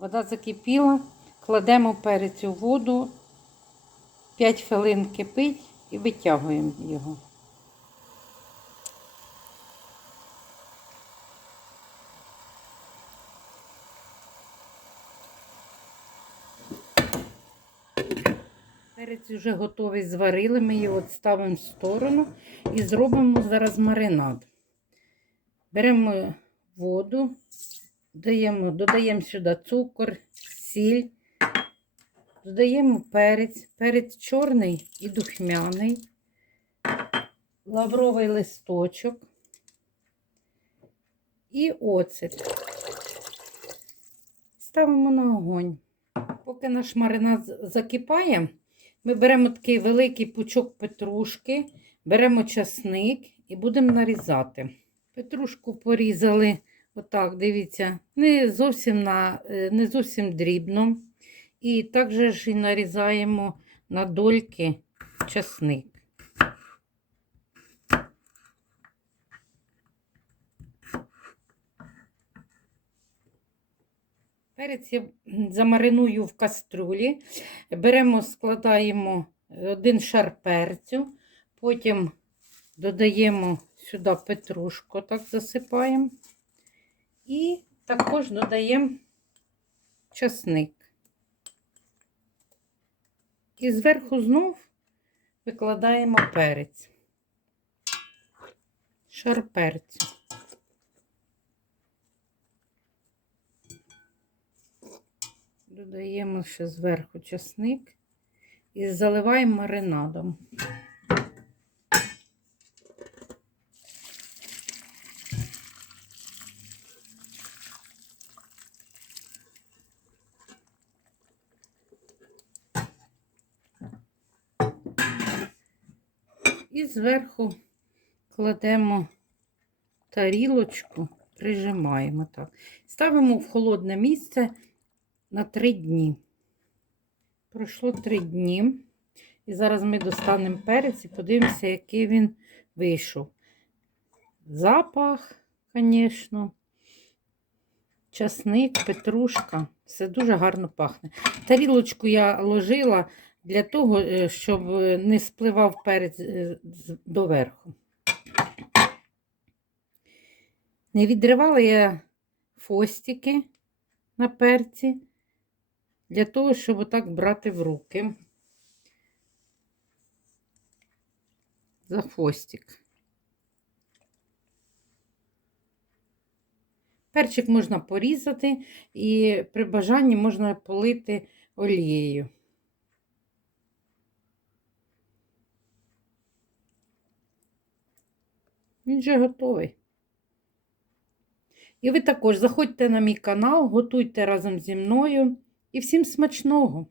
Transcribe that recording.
Вода закипіла, кладемо перець у воду, 5 хвилин кипить і витягуємо його. Перець вже готовий, зварили, ми його ставимо в сторону і зробимо зараз маринад. Беремо воду, додаємо, додаємо сюди цукор, сіль, додаємо перець, перець чорний і духмяний, лавровий листочок і оцет. Ставимо на огонь. Поки наш маринад закипає, ми беремо такий великий пучок петрушки, беремо часник і будемо нарізати. Петрушку порізали, отак, дивіться, не зовсім, на, е, не зовсім дрібно. І також і нарізаємо на дольки часник. Перець я замариную в каструлі. Беремо, складаємо один шар перцю, потім додаємо сюди петрушку, так засипаємо. І також додаємо часник. І зверху знов викладаємо перець. Шар перцю. Додаємо ще зверху часник і заливаємо маринадом. І зверху кладемо тарілочку, прижимаємо так. Ставимо в холодне місце на 3 дні. Пройшло 3 дні. І зараз ми достанемо перець і подивимося, який він вийшов. Запах, звісно, часник, петрушка. Все дуже гарно пахне. Тарілочку я ложила для того, е, щоб е, не спливав перець е, доверху. Не відривала я фостики на перці для того, щоб отак брати в руки за хвостик. Перчик можна порізати і при бажанні можна полити олією. Він вже готовий. І ви також заходьте на мій канал, готуйте разом зі мною і всім смачного!